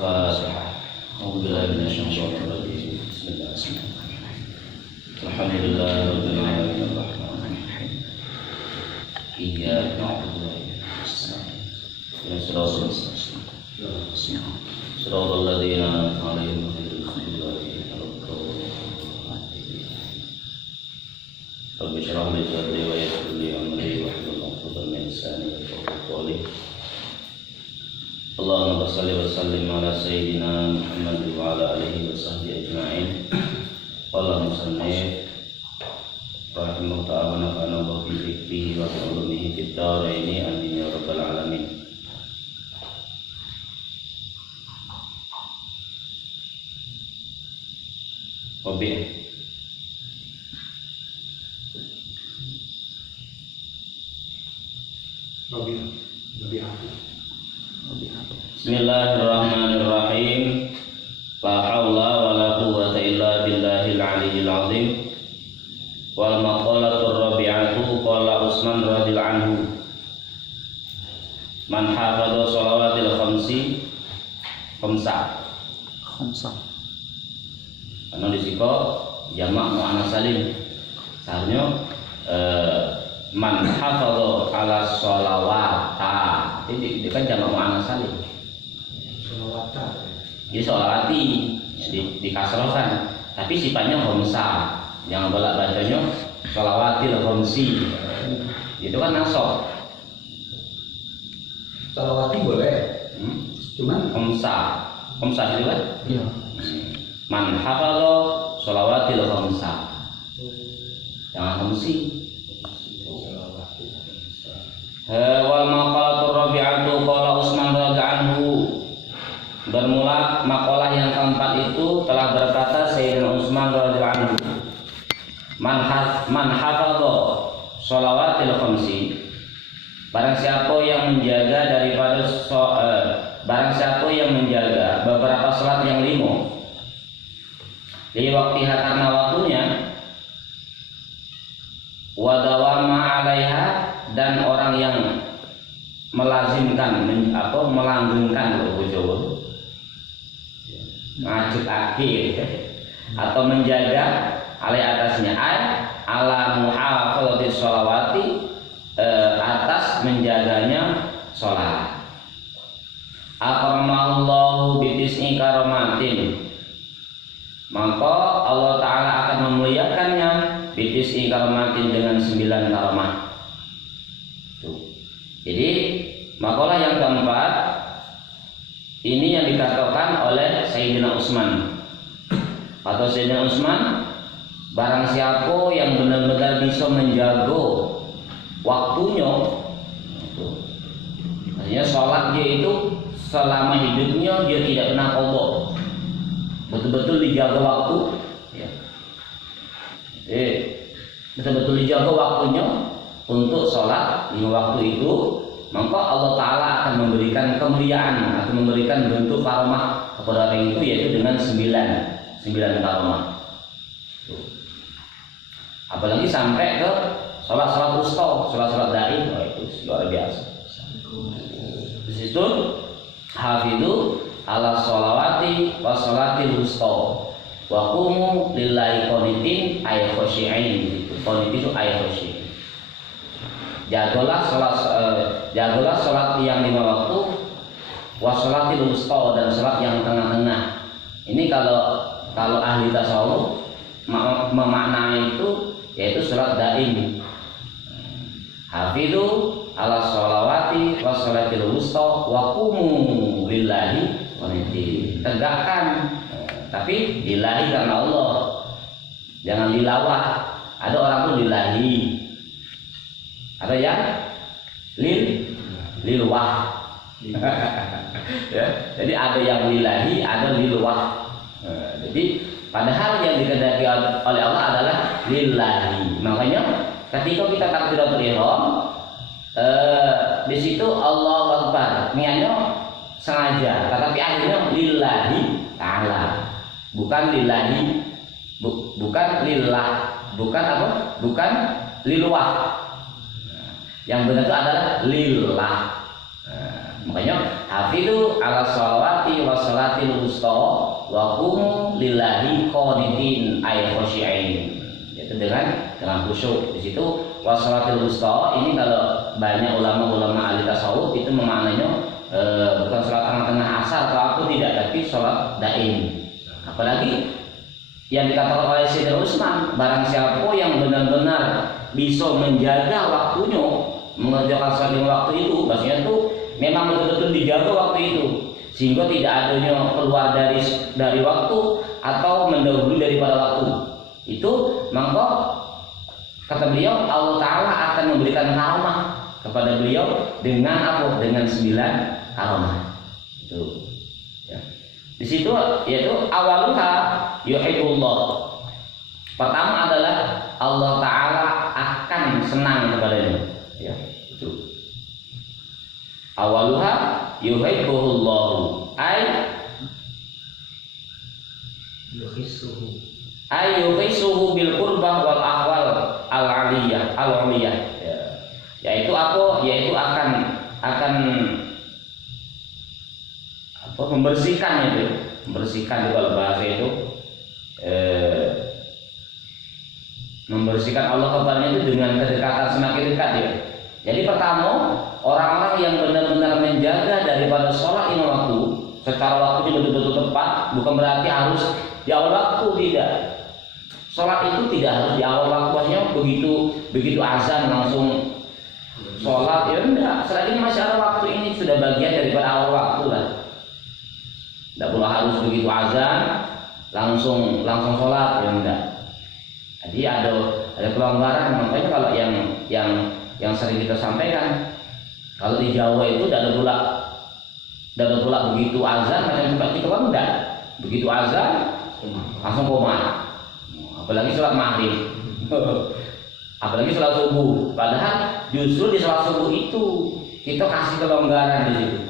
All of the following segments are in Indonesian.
الفاتحة. أعوذ بالله من الشيطان الرجيم. بسم الله الرحمن الرحيم. الحمد لله رب العالمين الرحمن الرحيم. إياك نعبد وإياك نستعين. صراط الذين أنعمت عليهم غير المغضوب عليهم ولا الضالين. رب اشرح لي صدري ويسر لي أمري واحلل عقدة من لساني يفقهوا قولي. اللهم صل وسلم على سيدنا محمد وعلى آله وصحبه أجمعين. قال المصنف رحمه الله ونفعنا الله بذكره وبعلومه في الدارين آمين يا رب العالمين. Bismillahirrahmanirrahim. La haula wa la quwwata illa billahil aliyyil azim. Wal maqalatur rabi'atu qala Utsman radhiyallahu anhu. Man hafadha shalawatil khamsa. Karena disiko jamak muannas salim. Seharusnya man hafadha ala sholawata. Ini kan jamak muannas salim. Jadi sholawati dikasrohkan, tapi sifatnya khamsa. Yang bolak bacanya sholawatil khamsi. Itu kan nasab. Sholawati boleh, cuman Khamsa itu kan? Iya. Man hafadha sholawatil khamsa. Jangan khamsi. Wal maqalatur rabi'atu qala Utsman radhiyallahu anhu. Bermula makalah yang keempat itu telah berkata Sayyidina Utsman radhiyallahu anhu. Man hafadha sholawatil khamsi. Barang siapa yang menjaga beberapa salat yang lima di waktiha karena waktunya, wa dawama 'alaiha, dan orang yang melazimkan melanggengkan Jawa ngajuk akhir atau menjaga alai atasnya ala muhafadzati sholawati, atas menjaganya sholat. Akramallahu bitis'i karomatin, maka Allah Ta'ala akan memuliakannya bitis'i karomatin dengan 9 karomah. Jadi makalah yang keempat ini yang dikatakan oleh Sayyidina Utsman. Atau Sayyidina Utsman, barang siapa yang benar-benar bisa menjaga waktunya, artinya sholat dia itu selama hidupnya dia tidak pernah qadha, betul-betul dijaga waktu, ya. Betul-betul dijaga waktunya untuk sholat 5 waktu itu, maka Allah Ta'ala akan memberikan kemuliaan atau memberikan bentuk karomah kepada orang itu, yaitu dengan 9 karomah. Apalagi sampai ke sholat wusta, sholat da'i, itu luar biasa. Di situ hafidhu ala sholawati wa sholatil wusta wa qumu lillahi qanitin ay khosyi'in. Qanitin itu ay khosyi'in. Jagalah sholat yang 5 waktu, wassolatil wusta, dan sholat yang tengah-tengah. Ini kalau ahli tasawuf memaknai itu yaitu sholat daim. Hafidhu ala sholawati wassolatil wusta wa qumu lillahi qanitin. Tegakkan, tapi lillahi karena Allah, jangan lilawah. Ada orang tuh lillahi, ada yang lilwah. Ya, jadi ada yang lillahi, ada lilwah. Jadi padahal yang dikehendaki oleh Allah adalah lillahi. Makanya ketika kita takbiratul ihram, di situ Allahu Akbar, niatnya sengaja, tetapi akhirnya lillahi ta'ala, bukan lillahi, bukan lillah, bukan lilwah. Yang benar itu adalah lillah. Makanya hafidu ala sholawati wa sholatil wusta wa qumu lillahi qanitin ay khosyi'in. Itu dengan khusyuk. Di situ wa sholatil wusta ini kalau banyak ulama-ulama ahli tasawuf itu memaknanya bukan sholat tengah-tengah asar atau apa, tidak, tapi sholat daim. Apalagi yang dikatakan oleh Sayyidina Utsman, barang siapa yang benar-benar bisa menjaga waktunya, mengerjakan sholat lima waktu itu, maksudnya itu memang betul-betul dijaga waktu itu, sehingga tidak adanya keluar dari waktu atau mendahului daripada waktu itu, maka kata beliau Allah Ta'ala akan memberikan karomah kepada beliau dengan apa? Dengan 9 karomah itu. Di situ yaitu awaluha yuhibbullah. Pertama adalah Allah Ta'ala akan senang kepadanya. Ya, itu. Awaluha yuhibbullah. Yuhisuhu bil qurbah wal ahwal al aliyah al aliyah. Yaitu apa? Yaitu akan membersihkan itu, membersihkan itu kalau bahasa itu membersihkan Allah kepadanya itu dengan kedekatan semakin dekat ya. Jadi pertama, orang-orang yang benar-benar menjaga daripada sholat lima waktu secara waktunya betul-betul tepat, bukan berarti harus di awal waktu, tidak. Sholat itu tidak harus di awal waktu, maksudnya begitu azan langsung sholat, ya enggak, selagi masih ada waktu, ini sudah bagian daripada awal waktu lah. Tidak perlu harus begitu azan langsung sholat, ya enggak. Jadi ada pelonggaran. Makanya kalau yang sering kita sampaikan, kalau di Jawa itu tidak ada pula begitu azan macam seperti kawan, enggak. Begitu azan langsung koma. Apalagi sholat maghrib, apalagi sholat subuh. Padahal justru di sholat subuh itu kita kasih kelonggaran di situ.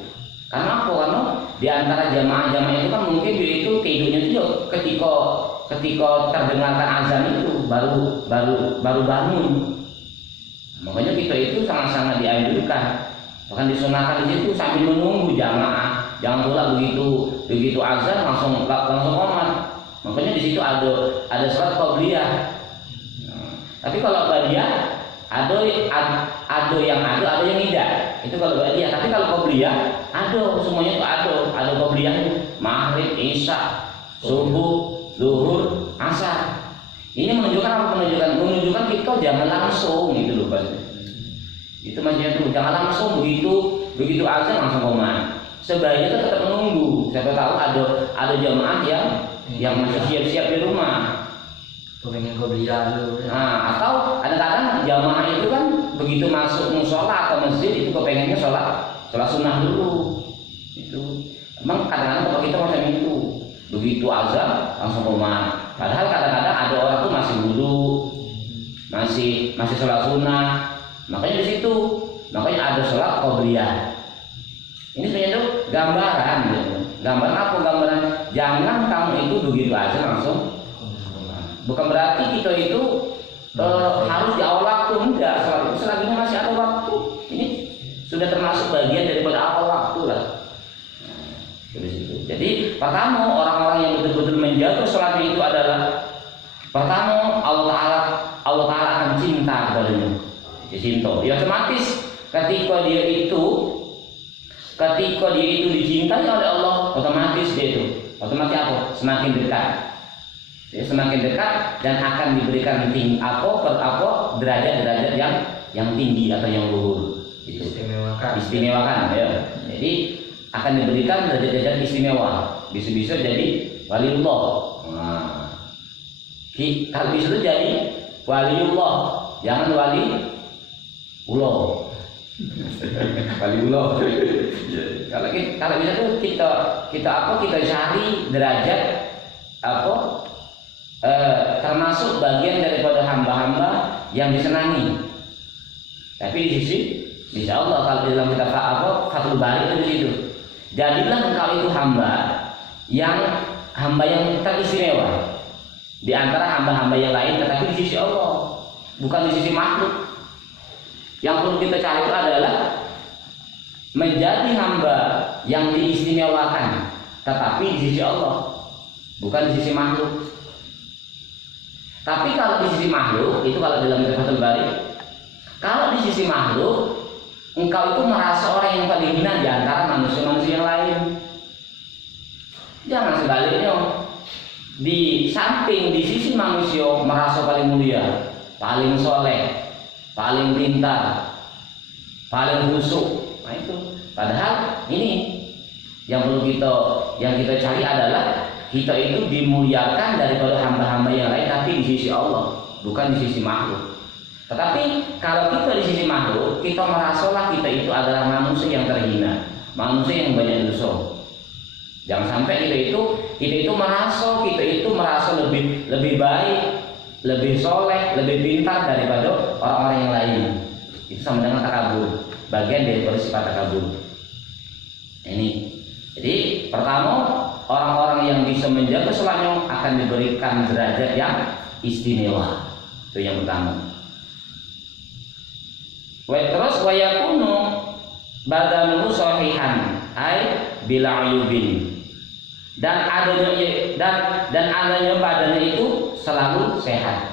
Karena apa? Karena di antara jamaah-jamaah itu kan mungkin dia itu tidurnya itu ketika terdengarkan azan itu baru bangun. Makanya kita itu sangat-sangat dianjurkan, bahkan disunahkan di situ sambil menunggu jamaah. Jangan pula begitu azan langsung qomat. Makanya di situ ada sholat qabliyah. Tapi kalau ba'diyah ada yang tidak. Itu kalau ba'diyah. Tapi kalau qabliyah ada, semuanya itu ada qabliyahnya. Maghrib, isya, subuh, zuhur, asar. Ini menunjukkan apa? Menunjukkan kita jangan langsung gitu loh, Pak. Itu maksudnya tuh, jangan langsung begitu azan langsung qomat. Sebaiknya tetap menunggu. Siapa tahu ada jamaah yang masih siap-siap di rumah. Pengen qabliyah dulu. Nah, atau kadang-kadang jamaah itu kan begitu masuk musola atau masjid itu kepengennya sholat sunnah dulu. Itu emang kadang-kadang kalau kita macam itu, begitu azan langsung qomat. Padahal kadang-kadang ada orang tuh masih wudu, masih sholat sunnah. Makanya di situ, makanya ada sholat qabliyah. Ini sebenarnya itu gambaran, gitu. Gambaran apa? Gambaran jangan kamu itu begitu azan langsung. Bukan berarti kita itu harus di awal waktu, enggak. Sholat itu selagi masih ada waktu, ini sudah termasuk bagian daripada awal waktu lah. Jadi pertama, orang-orang yang betul-betul menjaga sholat itu adalah pertama Allah Ta'ala akan cinta kepadanya. Cinta. Ya otomatis ketika dia itu dicintai oleh Allah, otomatis apa? Semakin dekat. Ya, semakin dekat dan akan diberikan derajat-derajat yang tinggi atau yang luhur. Itu istimewakan ya. Jadi akan diberikan derajat-derajat istimewa. Bisa-bisa jadi waliullah. Nah, kalau bisa jadi waliullah, jangan waliullah. Waliullah. Kalau bisa tuh kita cari derajat termasuk bagian daripada hamba-hamba yang disenangi. Tapi di sisi insya Allah kalau di dalam kitab Fathul Bari itu di situ. Jadilah engkau itu hamba yang teristimewa di antara hamba-hamba yang lain, tetapi di sisi Allah, bukan di sisi makhluk. Yang perlu kita cari itu adalah menjadi hamba yang diistimewakan, tetapi di sisi Allah, bukan di sisi makhluk. Tapi kalau di sisi makhluk, itu kalau dalam Fathul Bari, kalau di sisi makhluk, engkau itu merasa orang yang paling hina di antara manusia-manusia yang lain. Jangan sebaliknya. Di samping di sisi manusia merasa paling mulia, paling soleh, paling pintar, paling khusyuk. Nah itu. Padahal ini yang perlu kita cari adalah kita itu dimuliakan daripada hamba-hamba yang lain, tapi di sisi Allah, bukan di sisi makhluk. Tetapi kalau kita di sisi makhluk, kita merasalah kita itu adalah manusia yang terhina, manusia yang banyak dosa. Jangan sampai kita itu merasa lebih baik, lebih soleh, lebih pintar daripada orang-orang yang lain. Itu sama dengan takabur, bagian daripada sifat takabur. Ini. Jadi pertama, orang-orang yang bisa menjaga sholatnya akan diberikan derajat yang istimewa. Itu yang pertama. Terus wayakunu badanuhu sahihan ay bila ayubin. Dan adanya badannya itu selalu sehat.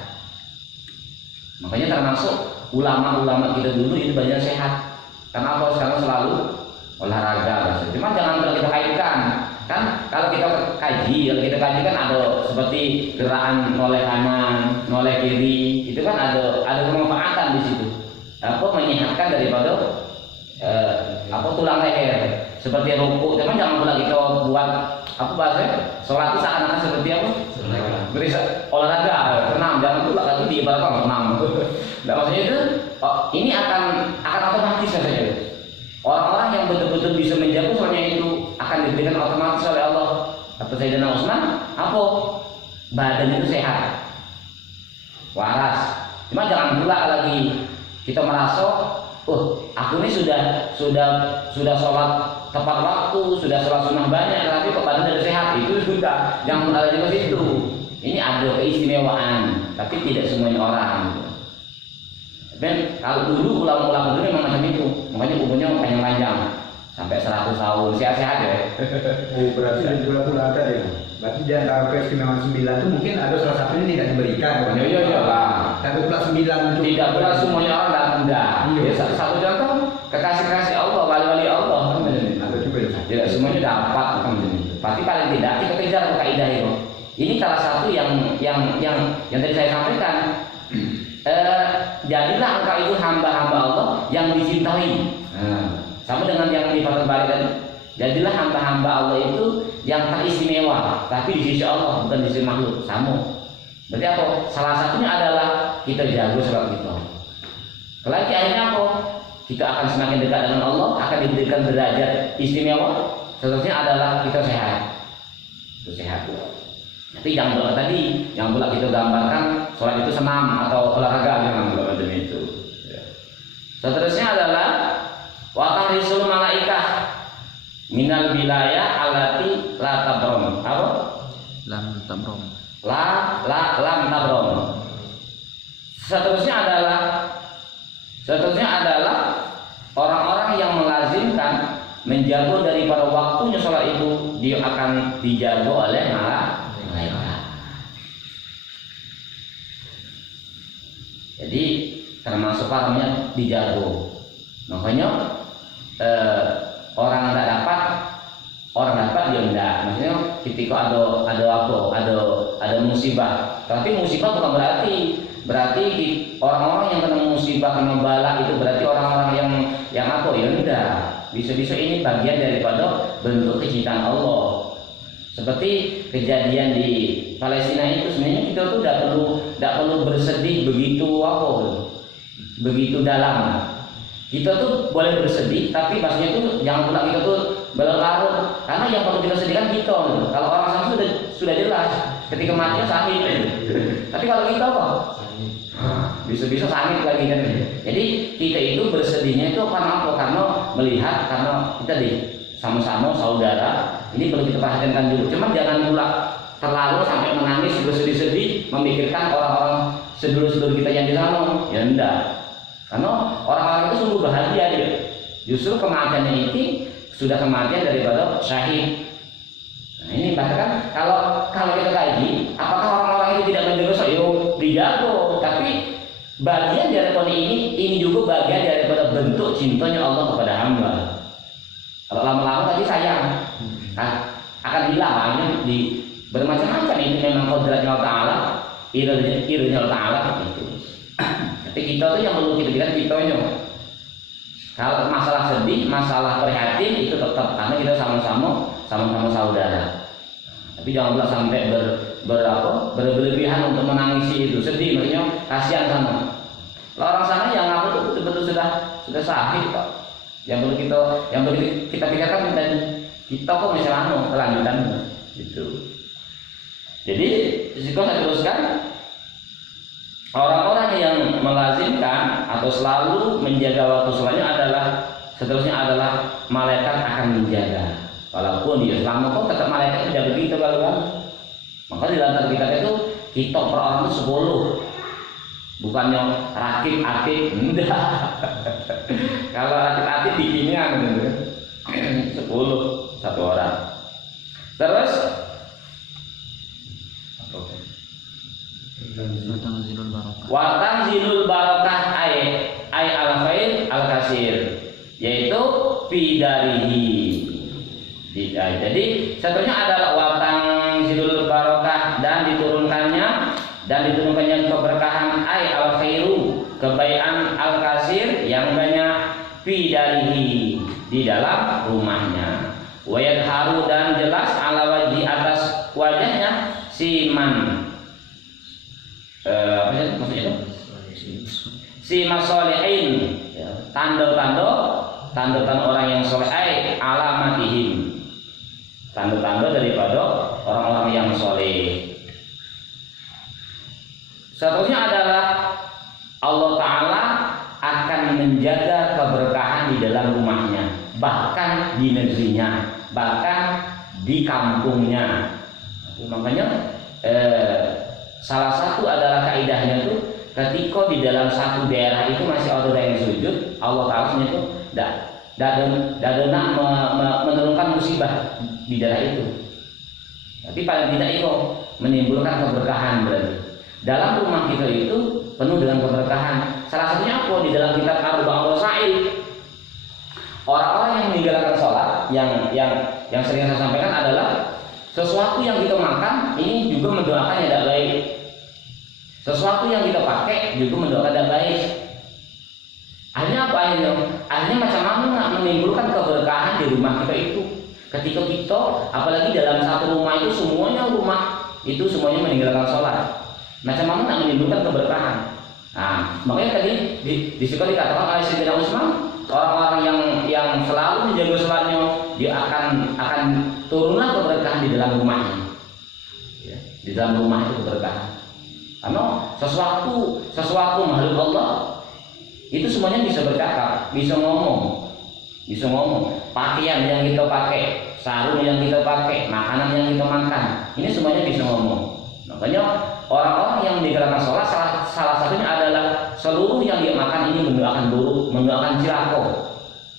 Makanya termasuk ulama-ulama kita dulu itu banyak sehat. Karena apa? Sekarang selalu olahraga. Cuma jangan kita kaitkan. Kan kalau kita kaji kan ada seperti gerakan noleh kanan, noleh kiri, itu kan ada kemanfaatan di situ. Apa menyehatkan daripada tulang leher. Seperti rukuk, teman jangan pula kita buat apa bahasanya? Sholat itu seakan-akan seperti apa? Beri olahraga, senam, jangan pula lagi diibaratkan senam. Nah, maksudnya itu ini akan otomatis saja. Orang-orang yang betul-betul bisa menjaga sholatnya itu akan diberikan otomatis oleh Allah. Kata Sayyidina Utsman, apa? Badan itu sehat, waras. Cuma jangan pula lagi kita merasa, aku ini sudah sholat tepat waktu, sudah sholat sunnah banyak, tapi kok badan tidak sehat. Itu sudah, jangan ada juga situ. Ini ada keistimewaan, tapi tidak semuanya orang. Dan kalau dulu ulama-ulama dulu memang macam itu, makanya umurnya panjang-panjang sampai 100 tahun, sehat-sehat ya. Oh, berarti di dua pun ada ya. Berarti di antara keistimewaan 9 itu mungkin ada salah satunya tidak diberikan. Iya lah. Satu pula 9 itu. Tidak pula semuanya orang dan enggak. Iya. Satu contoh kekasih-kasih Allah, wali-wali Allah kan macam ini. Ada juga ya. Tidak semuanya dapat kan macam itu. Tapi paling tidak kita kejar kaidah itu. Ini salah satu yang tadi saya sampaikan. Jadilah engkau itu hamba-hamba Allah yang dicintai. Sama dengan yang di Fathul Bari tadi. Jadilah hamba-hamba Allah itu yang teristimewa, tapi di sisi Allah bukan di sisi makhluk. Sama. Berarti apa? Salah satunya adalah kita jago sholat kita. Kelagi akhirnya apa? Kita akan semakin dekat dengan Allah, akan diberikan derajat istimewa. Seterusnya adalah kita sehat. Itu sehat. Tapi yang pula kita gambarkan sholat itu senam atau olahraga, jangan pula macam itu. Seterusnya adalah watarisul malaikah minal wilayah alati la tabrom. Apa? Lam tabrom. Lam tabrom. Seterusnya adalah orang-orang yang melazimkan menjaga daripada waktunya sholat itu, dia akan dijaga oleh malaikat. Jadi termasuk paramnya dijago. Makanya orang dapat dia enggak. Maksudnya ketika ada musibah. Tapi musibah bukan berarti orang-orang yang kena musibah, kena bala itu berarti orang-orang yang apa ya enggak. Bisa-bisa ini bagian daripada bentuk kecintaan Allah. Seperti kejadian di Palestina itu, sebenarnya kita tuh tidak perlu bersedih begitu dalam. Kita tuh boleh bersedih, tapi pastinya tuh jangan pula kita tuh berlarut. Karena yang perlu kita sedihkan kita. Kalau orang sama sudah jelas, ketika matinya sakit. Tapi kalau kita apa? Bisa-bisa sakit lagi kan. Jadi kita itu bersedihnya itu karena apa? Karena melihat, karena kita sama-sama saudara. Ini perlu kita perhatikan dulu. Cuman jangan pula terlalu sampai menangis bersedih-sedih memikirkan orang-orang sedulur-sedulur kita yang di sana. Ya enggak. Karena orang-orang itu sungguh bahagia dia. Justru kematiannya ini sudah kematian daripada syahid. Nah, ini bahkan kalau kita kaji, apakah orang-orang itu tidak mendosa? Yo, dijago, tapi bagian daripada ini juga bagian daripada bentuk cintanya Allah kepada hamba. Kalau lama-lama tadi sayang, akan hilang di bermacam-macam. Ini memang kodratnya Allah Taala, iradanya Allah Taala itu. Tapi kita tuh yang perlu kita lihat kitanya. Kalau masalah sedih, masalah prihatin itu tetap karena kita sama-sama saudara. Tapi jangan pula sampai berlebihan untuk menangisi itu. Sedih maksudnya kasihan sama. Kalau orang sana yang ngaku itu betul-betul sudah sahih kok. Yang perlu kita pikirkan dan kita kok misalnya kelanjutan itu. Jadi risiko saya teruskan. Orang-orang yang melazimkan atau selalu menjaga waktu sholatnya seterusnya adalah malaikat akan menjaga. Walaupun dia selama kok tetap malaikat menjaga kita kan. Maka di dalam kitab itu kita per orang itu 10. Bukannya rakib atib, enggak. Kalau rakib-atib bikinnya 10 satu orang. Terus Watanzilul barokah ay al khair al kasir, yaitu bidarihi. Jadi satunya adalah watanzilul barokah dan diturunkannya keberkahan ay al khairu, kebaikan al kasir yang banyak, bidarihi di dalam rumahnya. Wayat haru dan jelas ala wajhi atas wajahnya siman. Apa sih maksudnya itu? Si masolihin, tanda-tanda orang yang soleh, alamatihim, tanda-tanda daripada orang-orang yang soleh. Seterusnya adalah Allah Ta'ala akan menjaga keberkahan di dalam rumahnya, bahkan di negerinya, bahkan di kampungnya. Makanya salah satu adalah kaidahnya itu ketika di dalam satu daerah itu masih ada yang sujud, Allah Ta'ala itu tidak menurunkan musibah di daerah itu. Tapi paling tidak itu menimbulkan keberkahan berarti. Dalam rumah kita itu penuh dengan keberkahan. Salah satunya apa? Di dalam kitab Arba'ul Sa'id. Orang-orang yang meninggalkan sholat yang sering saya sampaikan adalah sesuatu yang kita makan ini juga mendoakan yang tidak baik. Sesuatu yang kita pakai juga mendoakan tidak baik. Akhirnya apa akhirnya? Akhirnya macam mana menimbulkan keberkahan di rumah kita itu. Ketika kita, apalagi dalam satu rumah itu semuanya meninggalkan sholat. Macam mana menimbulkan keberkahan? Nah, makanya tadi di sekolah dikatakan oleh Sayyidina Utsman, orang-orang yang selalu menjaga sholatnya, dia akan turunlah keberkahan di dalam rumahnya. Ya, di dalam rumah itu keberkahan. Karena sesuatu makhluk Allah itu semuanya bisa bercakap, bisa ngomong. Pakaian yang kita pakai, sarung yang kita pakai, makanan yang kita makan, ini semuanya bisa ngomong. Makanya orang-orang yang meninggalkan sholat salah satunya adalah seluruh yang dia makan ini mendoakan buruk, mendoakan cilaka.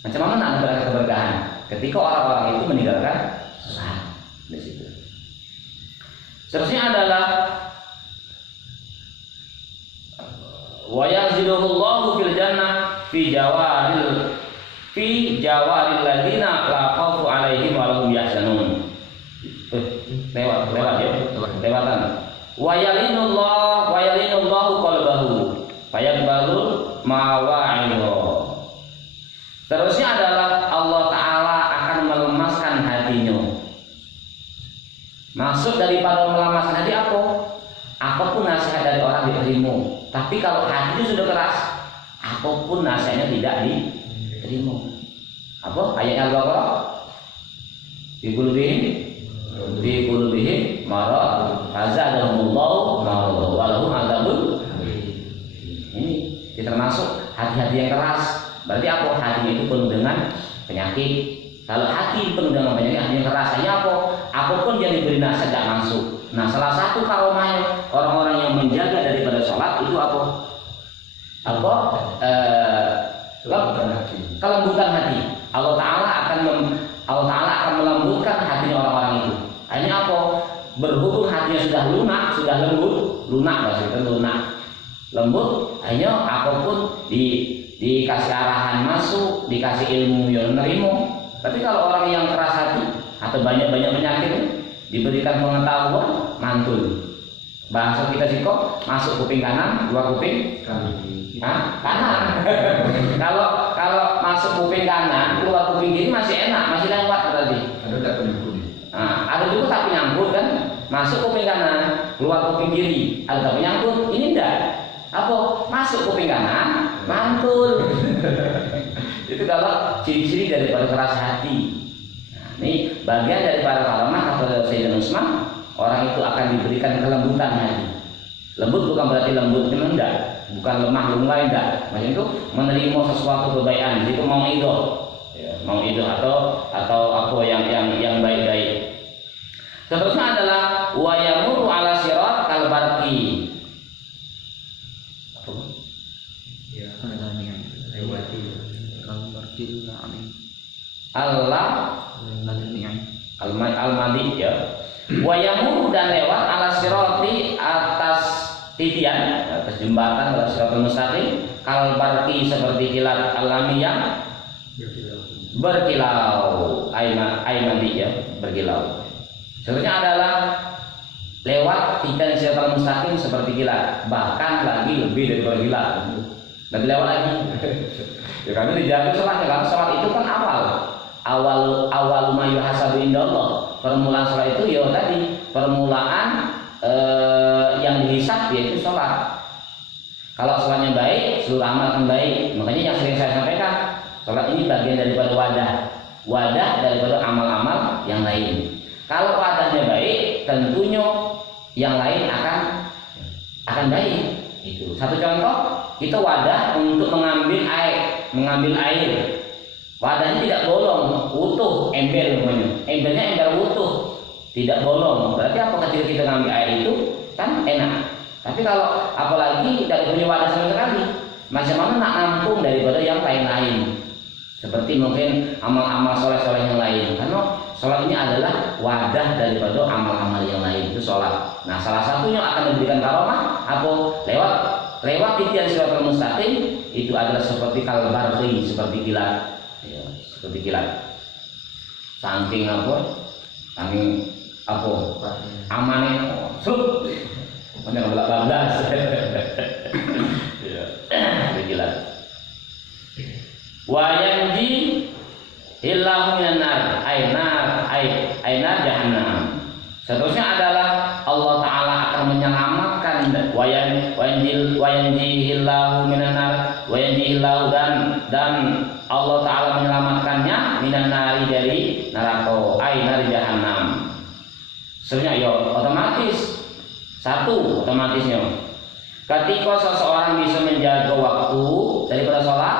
Macam mana ada keberkahan ketika orang-orang itu meninggalkan sholat di situ. Seterusnya adalah wa yazidullahu fil jannah fi jawaril ladina la khaufu alaihim wa lahum yahzanun. Lewatan. Wa yalinullahu qalbahu fayaqbalu ma wa'idu. Terusnya adalah Allah Ta'ala akan melemaskan hatinya. Maksud daripada melemaskan hati apa? Apapun nasihat dari orang diterima. Tapi kalau hati itu sudah keras, apapun nasihatnya tidak diterima. Apa? Ayat Al-Baqarah. Fi qulubihim marad fazadahumullahu marad wa lahum adzabun. Ini termasuk hati-hati yang keras. Berarti apa? Hati itu penuh dengan penyakit. Kalau hati penuh dengan penyakit, hati yang keras, hanya apa? Apapun yang diberi nasihat tidak masuk. Nah, salah satu karomahnya orang-orang yang menjaga daripada sholat itu apa? Lembutkan hati. kelembutan hati. Allah Ta'ala akan melembutkan hatinya orang-orang itu. Akhirnya apa? Berhubung hatinya sudah lunak, sudah lunak maksudnya lunak, lembut, akhirnya apapun dikasih arahan masuk, dikasih ilmu yang nerimo. Tapi kalau orang yang keras hati atau banyak-banyak penyakit, diberikan pengetahuan, mantul. Bahasa kita sih kok masuk kuping kanan, keluar kuping kanan. Kalau masuk kuping kanan, keluar kuping kiri masih enak, masih lewat tadi. Ada juga tak penyangkut kan, masuk kuping kanan, keluar kuping kiri. Ada tak penyangkut, ini enggak. Apa? Masuk kuping kanan, mantul. Itu kalau ciri-ciri daripada keras hati. Nah, ini bagian daripada karamah atau Sayyidina Utsman. Orang itu akan diberikan kelembutan hati. Lembut bukan berarti lembut memang enggak, bukan lemah lunglai enggak. Maksudnya itu menerima sesuatu kebaikan, itu mau itu, ya, mau itu atau apa yang baik-baik. Seterusnya adalah wa yamuru ala sirat kal barqi. Apa? Ya, Al-Ghani. lewati. Kalau berkil amin. Allah al-madi ya. Wayamu dan lewat ala sirati atas titian, atas jembatan atas siratul mustaqim, kal barqi seperti kilat alami yang berkilau, aimandi ya, berkilau. Sebenarnya adalah lewat titian siratul mustaqim seperti kilat, bahkan lagi lebih dari berkilau. Lebih lewat lagi. Ya karena dijaga sholatnya, karena sholat itu kan awal ma yuhasabu indallah. Permulaan sholat itu ya tadi permulaan yang dihisab yaitu sholat. Kalau sholatnya baik, seluruh amal akan baik. Makanya yang sering saya sampaikan, sholat ini bagian daripada wadah daripada amal-amal yang lain. Kalau wadahnya baik, tentunya yang lain akan baik. Itu satu contoh, kita wadah untuk mengambil air. Wadahnya tidak bolong, utuh, ember namanya. Embernya ember utuh, tidak bolong. Berarti apa ketika kita ngambil air itu kan enak. Tapi kalau apalagi tidak punya wadah sama sekali, macam mana nak nampung daripada yang lain-lain. Seperti mungkin amal-amal soleh-soleh yang lain. Karena sholat ini adalah wadah daripada amal-amal yang lain, itu sholat. Nah, salah satunya akan diberikan karomah apa? Lewat titian siratal mustaqim itu adalah seperti kal barqi, seperti kilat. Ya, seperti kilat. Saking apa? Amane sup. Mana belak bablas. Ya, seperti kilat. Wa yanji illahu minan nar, ainar jahannam. Seterusnya adalah Allah Ta'ala akan menyelamatkan wayanjihillahu minan nar, wayanjihillahu dan Allah Ta'ala menyelamatkannya minan nari dari neraka, ainar jahannam. Sebenarnya ya otomatis otomatisnya ketika seseorang bisa menjaga waktu daripada sholat,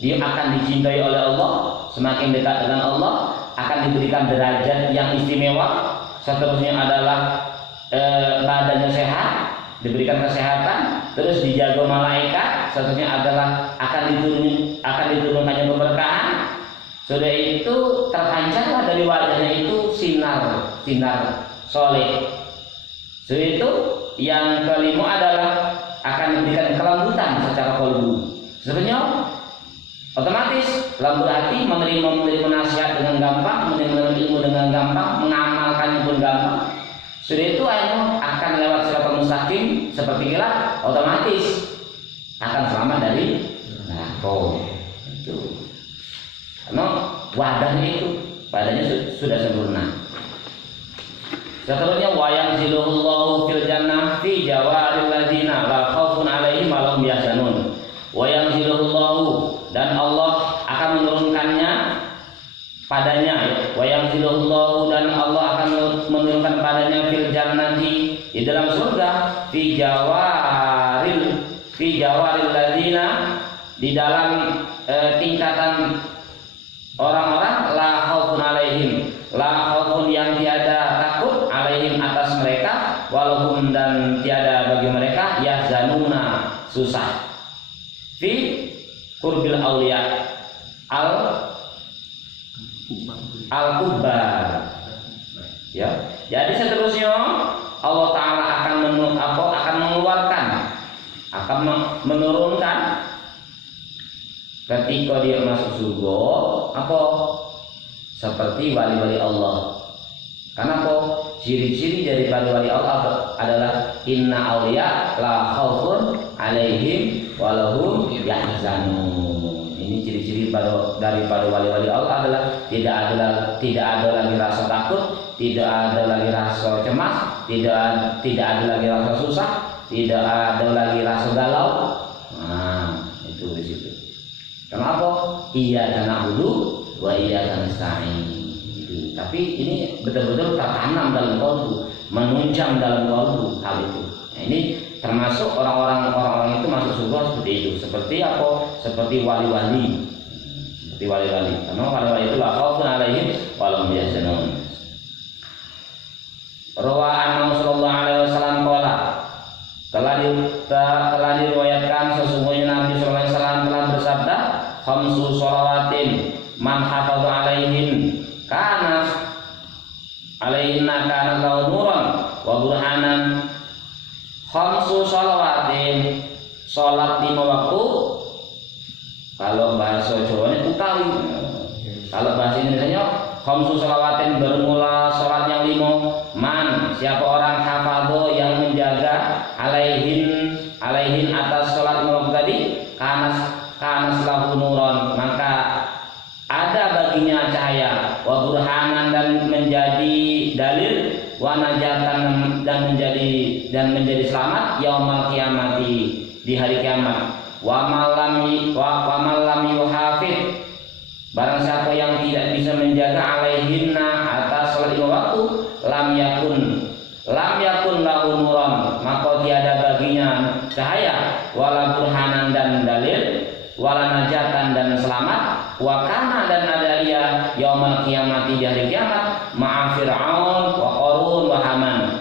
dia akan dicintai oleh Allah, semakin dekat dengan Allah, akan diberikan derajat yang istimewa. Seterusnya adalah badannya sehat, diberikan kesehatan, terus dijaga malaikat. Seterusnya adalah akan diturunkannya keberkahan. Sudah itu terpancarlah dari wajahnya itu sinar soleh. Sudah itu yang kelima adalah akan diberikan kelembutan secara kolbu. Sebenarnya otomatis lembut hati, menerima nasihat dengan gampang, menerima ilmu dengan gampang, mengamalkannya pun gampang. Sudah itu akhirnya akan lewat siratal mustaqim seperti kilat, otomatis akan selamat dari neraka. Itu karena wadahnya sudah sempurna. Seterusnya wayang ziluhullahu fil jannah fi jawaril ladzina la khaufun alaihim wa lahum yahzanun. Wayang ziluhullahu dan Allah akan menurunkannya padanya. Wayang ziluhullahu dan Allah akan menurunkan padanya fil jannati di dalam surga fi jawaril ladzina di dalam tingkatan orang-orang la khaufun alaihim, la khaufun yang tiada takut alaihim atas mereka, walahum dan tiada bagi mereka yahzanuna susah fi qurbil auliya al-kubbar. Ya. Jadi seterusnya Allah Ta'ala akan mengeluarkan, akan menurunkan ketika dia masuk surga apa seperti wali-wali Allah. Karena apa? Ciri-ciri dari wali Allah adalah inna awliya la khaufun alaihim walahum yahzanun. Ini ciri-ciri daripada wali-wali Allah adalah tidak ada lagi rasa takut, tidak ada lagi rasa cemas, tidak ada lagi rasa susah, tidak ada lagi rasa galau. Nah, itu di situ. Kenapa? Iyyaka na'budu wa iyyaka nasta'in. Tapi ini betul-betul tertanam dalam kalbu, menunjang dalam kalbu hal itu. Nah, ini termasuk orang-orang itu masuk surga seperti itu. Seperti apa? Seperti wali-wali. Seperti wali-wali. Karena wali-wali itu la khaufun alaihim wa lahum yahzanun. Rawahan Rasulullah alaihi wasallam qala, telah diriwayatkan sesungguhnya Nabi sallallahu alaihi wasallam telah bersabda, khamsu shalawatin man hafadha alaihin kana alaihinna kana lahu nuran wa burhanan. Khamsu shalawatin, salat 5 waktu. Kalau bahasa Jawanya utawi. Kalau bahasa Indonesianya khamsu shalawatin, bermula salat yang 5. Man, siapa orang hafadho yang menjaga alaihin atas salat 5 waktu tadi, kana lahu nuran, maka ada baginya cahaya, wa burhanan, dan menjadi dalil, wa najatan, dan menjadi selamat yaumal kiamati, di hari kiamat. Wa malam yuhafid, barang siapa yang tidak bisa menjaga alaihinna atas salat 5 waktu, lam yakun lahu nuran, maka tiada baginya cahaya, wala burhanan, dan dalil, wala najatan, dan selamat, wa kana, dan ada dia yaumal kiamati, di hari kiamat, ma'a Fir'aun wa Qarun wa Haman,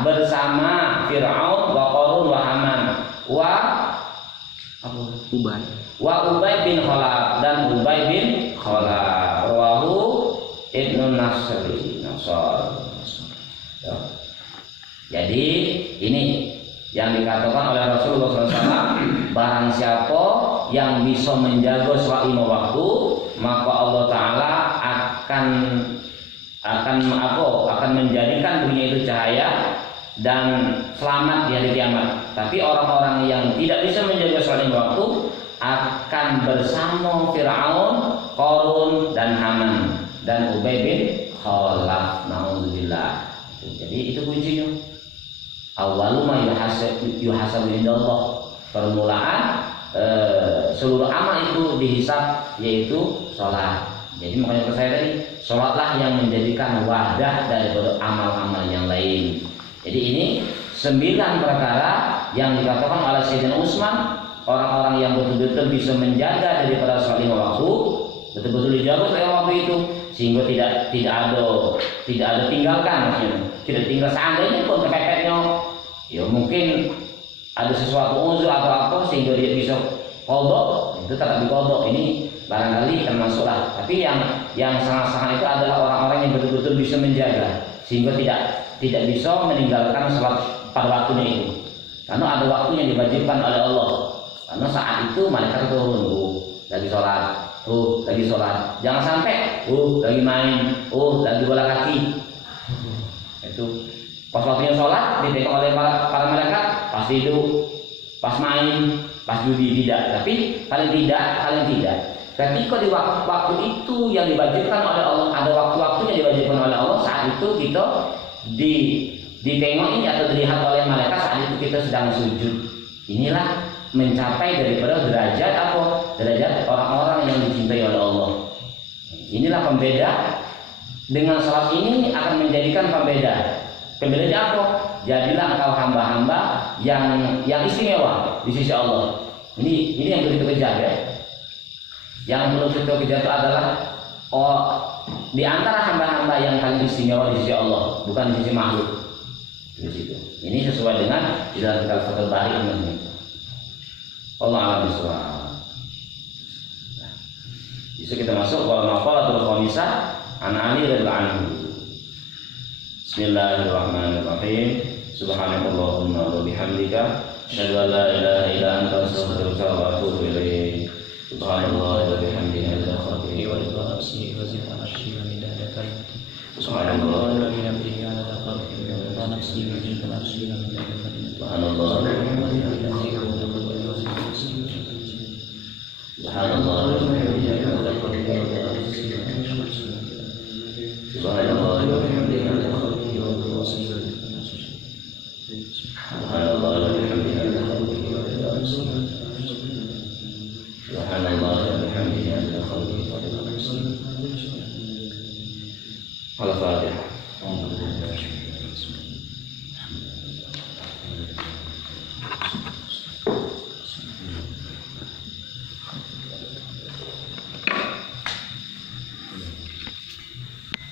bersama Fir'aun wa Qarun wa Haman, Ubay bin Khalaf, dan Ubay bin Khalaf. Rawahu Ibnu Nasr. Ya. Jadi ini yang dikatakan oleh Rasulullah SAW, barang siapa yang bisa menjaga sholat 5 waktu, maka Allah Ta'ala akan menjadikan dunia itu cahaya dan selamat di hari kiamat. Tapi orang-orang yang tidak bisa menjaga sholat 5 waktu akan bersama Fir'aun, Qarun, dan Haman, dan Ubay bin Khalaf. Na'udzubillah. Jadi itu kuncinya. Awwalu ma yuhasabu indallah. Permulaan seluruh amal itu dihisab yaitu sholat. Jadi makanya kata saya tadi, sholatlah yang menjadikan wadah daripada amal-amal yang lain. Jadi ini 9 perkara yang dikatakan oleh Sayyidina Utsman, orang-orang yang betul-betul bisa menjaga daripada sholat 5 waktu, betul-betul dijaga sholat waktu itu, sehingga tidak ada tinggalkan, maksudnya tidak tinggal seandainya pun kepepetnya, ya mungkin ada sesuatu uzur atau apa sehingga dia bisa qadha, itu tetap diqadha. Ini barangkali termasuklah. Tapi yang sangat-sangat itu adalah orang-orang yang betul-betul bisa menjaga sehingga tidak bisa meninggalkan sholat pada waktunya itu. Karena ada waktu yang diwajibkan oleh Allah. Karena saat itu malaikat turun, lagi sholat, lagi sholat. Jangan sampai, lagi main, lagi bola kaki. Itu pas waktunya sholat ditengok oleh para malaikat, pas tidur, pas main, pas judi, tidak. Tapi paling tidak ketika di waktu itu yang diwajibkan oleh Allah, ada waktu-waktu yang diwajibkan oleh Allah, saat itu kita ditengok ini atau dilihat oleh malaikat, saat itu kita sedang sujud. Inilah mencapai daripada derajat apa? Derajat orang-orang yang dicintai oleh Allah. Inilah pembeda. Dengan salat ini akan menjadikan pembeda. Pembedanya apa? Jadilah engkau hamba-hamba yang istimewa di sisi Allah. Ini yang perlu kita kejar, ya. Yang perlu kita kejar itu adalah di antara hamba-hamba yang paling istimewa di sisi Allah, bukan di sisi makhluk. Di situ. Ini sesuai dengan di dalam kitab Fathul Bari ini. Allah a'lam bishawab. Bisa kita masuk wal maqalatul khamisah an Ali radhiyallahu anhu. Bismillahirrahmanirrahim. Subhanallahumma wa bihamdika asyhadu an la ilaha illa anta astaghfiruka wa atubu ilaik. Subhanallah wa bihamdihi adada khalqihi wa rida nafsihi wa zinata arshihi wa midada kalimatihi. Subhanallah wa bihamdihi adada khalqihi wa rida nafsihi wa zinata arshihi wa midada kalimatihi. Subhanallah wa bihamdihi adada khalqihi wa rida nafsihi wa zinata arshihi. Subhanallah wa bihamdihi adada khalqihi wa rida nafsihi wa zinata arshihi. Subhanallah wa bihamdihi adada khalqihi wa rida nafsihi wa zinata arshihi. Subhanallah wa bihamdihi adada khalqihi wa rida nafsihi wa zinata arshihi. Subhanallah wa bihamdihi adada khalqihi wa rida nafsihi. Al-Fatihah.